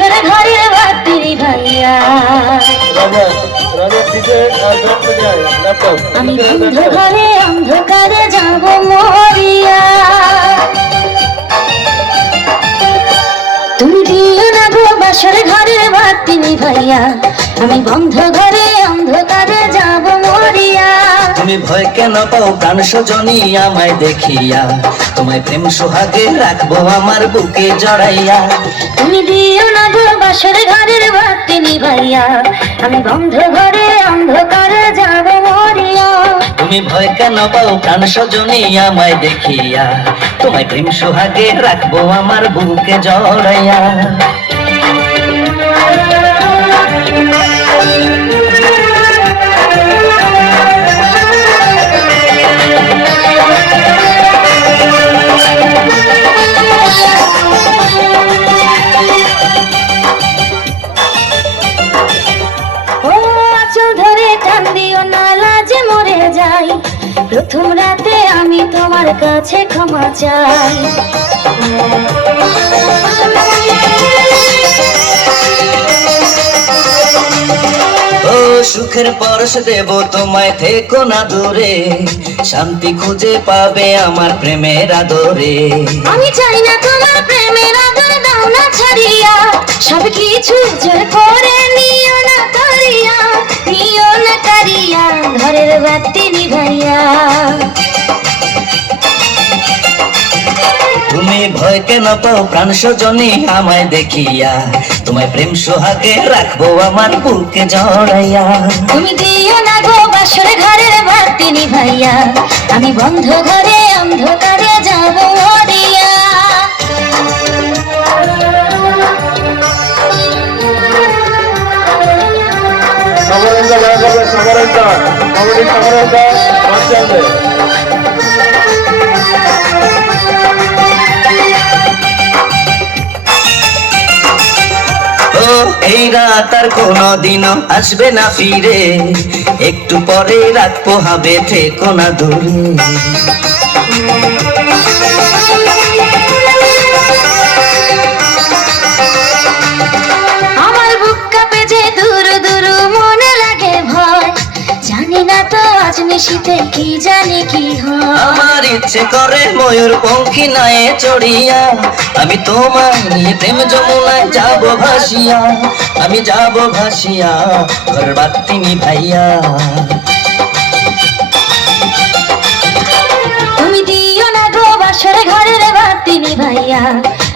বাসর ঘরের বাতি ভাইয়া আমি বন্ধ ঘরে অন্ধকারে যাব মরিয়া তুমি দিও না গো বাসর ঘরের বাতি ভাইয়া আমি বন্ধ ঘরে অন্ধকারে যাব মরিয়া তুমি ভয় কেন পাও প্রাণ সজনী আমায় দেখিয়া তোমায় প্রেম সোহাগে রাখবো আমার বুকে জড়াইয়া তুমি দিও না গো বাসর ঘরের বাতি ভাইয়া আমি বন্ধ ঘরে অন্ধকারে যাব মরিয়া তুমি ভয় কেন পাও প্রাণ সজনী আমায় দেখিয়া তোমায় প্রেম সোহাগে রাখবো আমার বুকে জড়াইয়া প্রথম রাতে আমি তোমার কাছে ক্ষমা চাই ও সুখের পরশ দেব তোমায় থেকো না দূরে শান্তি খুঁজে পাবে আমার প্রেমের আদরে আমি চাই না তোমার প্রেমের আদর দাও না ছাড়িয়া সব কিছু জোর করে নিও না করিয়া ঘরের বাতি নিভাইয়া তুমি ভয় কেন পাও প্রাণ সজনী আমায় দেখিয়া তোমায় প্রেম সোহাগে রাখবো আমার বুকে জড়াইয়া তুমি দিও না গো বাসর ঘরের বাতি নিভাইয়া আমি বন্ধ ঘরে অন্ধকারে যাব মরিয়া এই রাত আর কোনদিনও আসবে না ফিরে একটু পরে রাত পোহাবে থেকো না দূরে আমার বুক কাঁপে যে দূর দূর মনে লাগে ভয় জানি না তো আজ নিশিতে কি জানি কি হয় আমার ইচ্ছে করে ময়ূর পঙ্খী নায়ে চড়িয়া আমি তোমার নিয়ে প্রেম যমুনায় যাব ভাসিয়া আমি যাব ভাসিয়া ঘর বাতি নিভাইয়া তুমি দিও না গো বাসর ঘরের বাতি নিভাইয়া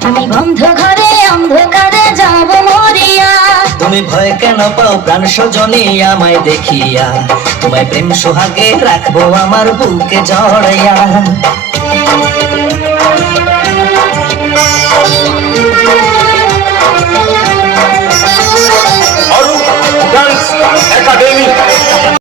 আমি বন্ধ ঘরে অন্ধকারে যাব মরিয়া তুমি ভয় কেন পাও প্রাণ সজনী আমায় দেখিয়া তোমায় প্রেম সোহাগে রাখবো আমার বুকে জড়াইয়া